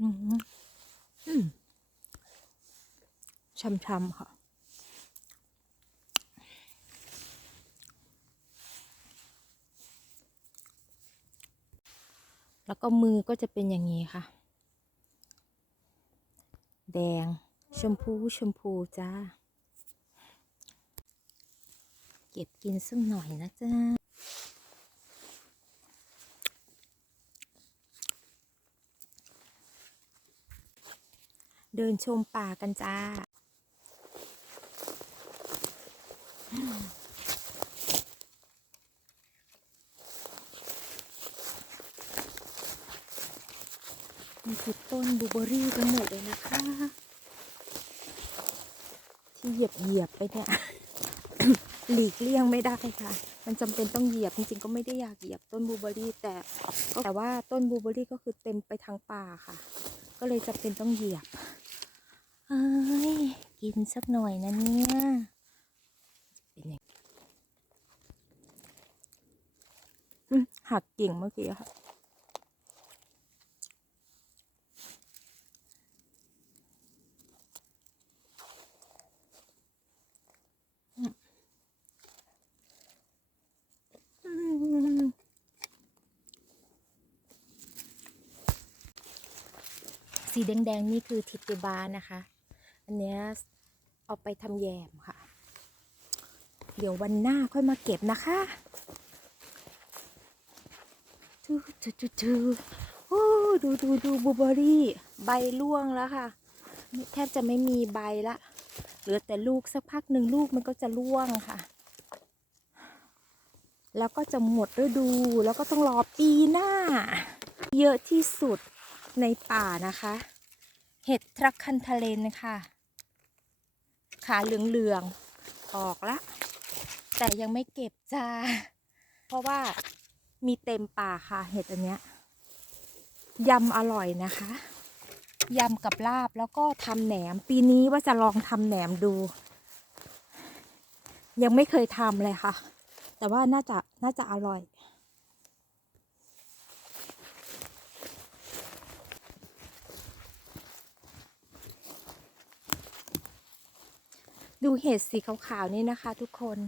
อืมอืมช่ำๆค่ะ แล้วก็มือก็จะเป็นอย่างนี้ค่ะ แดง ชมพูชมพูจ้า เก็บกินสักหน่อยนะจ้า เดินชมป่ากันจ้านี่คือต้นบูเบอรี่ทั้งหมดเลยนะคะ ที่เหยียบเหยียบไปเนี่ย หลีกเลี่ยงไม่ได้ค่ะ มันจำเป็นต้องเหยียบ จริงๆก็ไม่ได้อยากเหยียบต้นบูเบอรี่ แต่ก็แต่ว่าต้นบูเบอรี่ก็คือเต็มไปทางป่าค่ะ ก็เลยจำเป็นต้องเหยียบ เอ้ยกินสักหน่อยนะเนี่ยเป็นยังหักกิ่งเมื่อกี้ค่ะสีแดงๆ นี่คือทิติบานะคะ อันนี้เอาไปทำแยมค่ะ เดี๋ยววันหน้าค่อยมาเก็บนะคะทูทูทูทูโอ้ดูดูดูบูเบอรี่ ใบร่วงแล้วค่ะ แทบจะไม่มีใบละ เหลือแต่ลูกสักพักหนึ่งลูกมันก็จะร่วงค่ะ แล้วก็จะหมดฤดู แล้วก็ต้องรอปีหน้า เยอะที่สุดในป่านะคะ เห็ดทรักคันทะเลนค่ะ ขาเหลืองๆ ออกละ แต่ยังไม่เก็บจ้า เพราะว่ามีเต็มป่าค่ะเห็ดอันเนี้ยยำอร่อยนะคะยำกับลาบแล้วก็ทำแหนม ปีนี้ว่าจะลองทำแหนมดู ยังไม่เคยทำเลยค่ะ แต่ว่าน่าจะน่าจะอร่อย ดูเห็ดสีขาวๆนี่นะคะ ทุกคน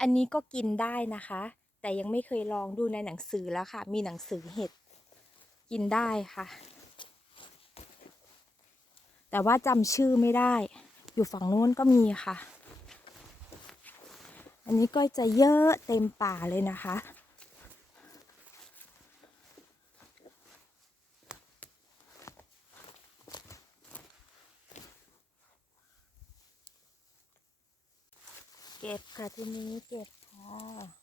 อันนี้ก็กินได้นะคะ แต่ยังไม่เคยลองดูในหนังสือแล้วค่ะ มีหนังสือเห็ดกินได้ค่ะ แต่ว่าจำชื่อไม่ได้ อยู่ฝั่งนู้นก็มีค่ะ อันนี้ก็จะเยอะเต็มป่าเลยนะคะ เก็บค่ะ ทีนี้เก็บค่ะ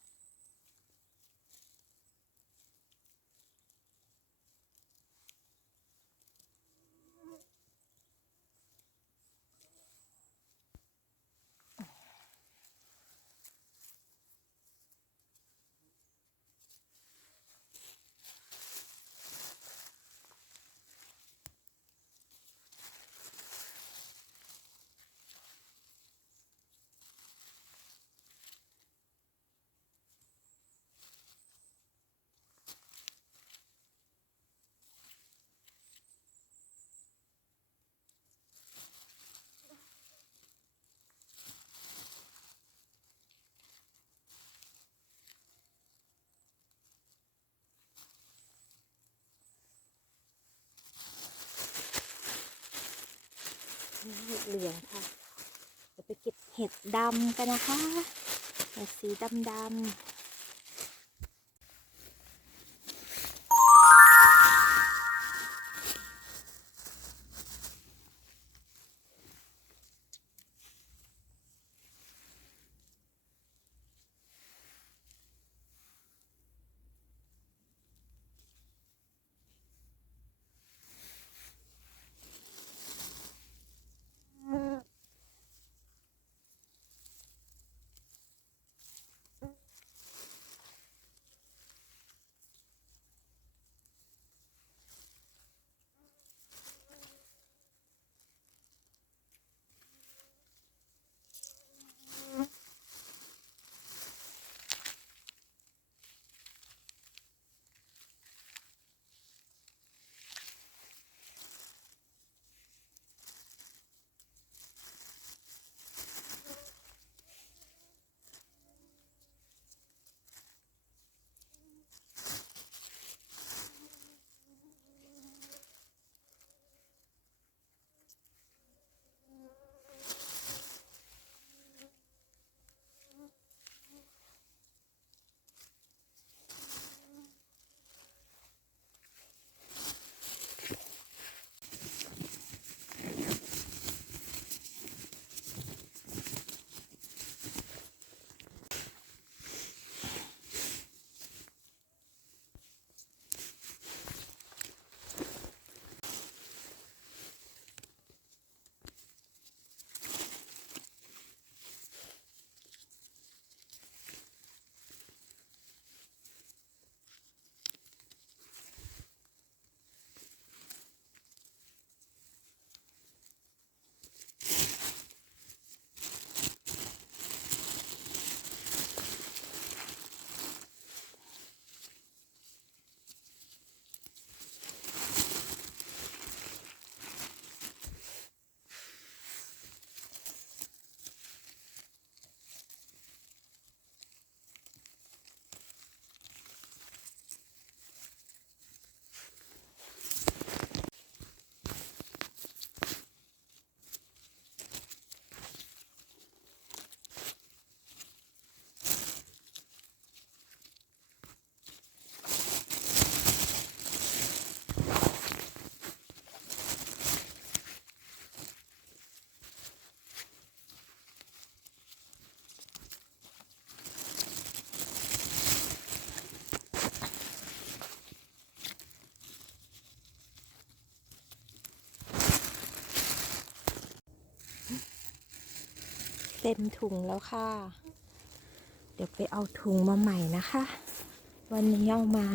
เหลืองค่ะเดี๋ยวไปเก็บเห็ดดำกันนะคะเห็ดสีดำด เต็มถุงแล้วค่ะ เดี๋ยวไปเอาถุงมาใหม่นะคะ วันนี้เอามา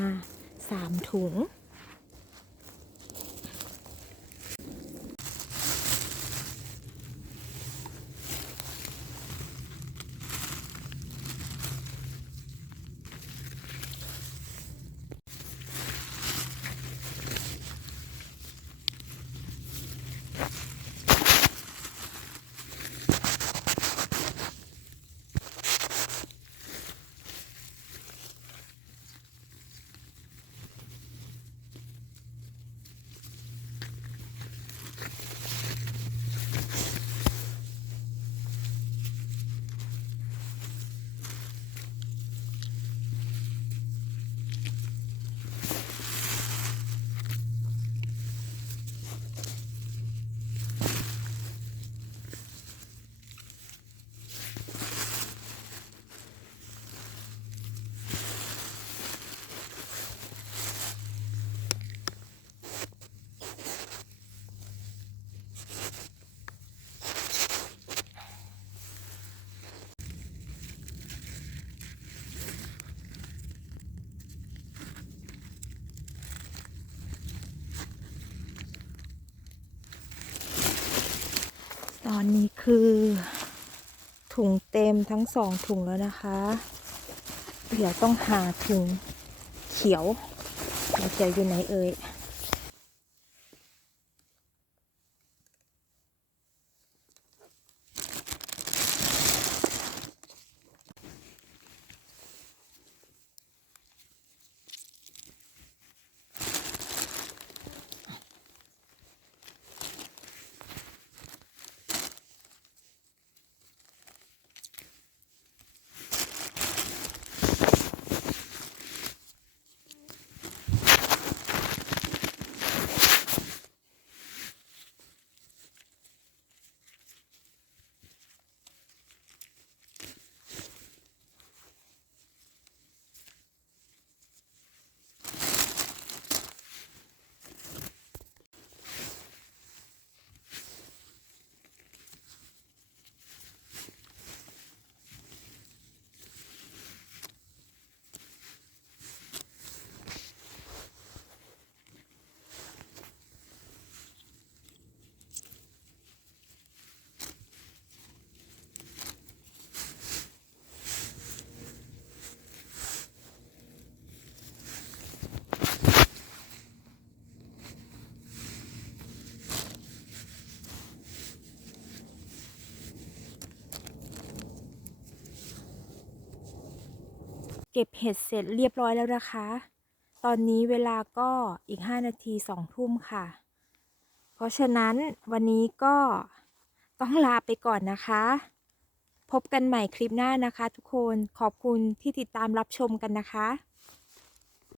สามถุง ตอนนี้คือ ถุงเต็มทั้งสองถุงแล้วนะคะ เดี๋ยวต้องหาถุงเขียวถุงเขียวอยู่ไหนเอ่ย เก็บเห็ดเสร็จเรียบร้อยแล้วนะคะ ตอนนี้เวลาก็อีก 5 นาที2ทุ่มค่ะ เพราะฉะนั้นวันนี้ก็ต้องลาไปก่อนนะคะ พบกันใหม่คลิปหน้านะคะทุกคนขอบคุณที่ติดตามรับชมกันนะคะ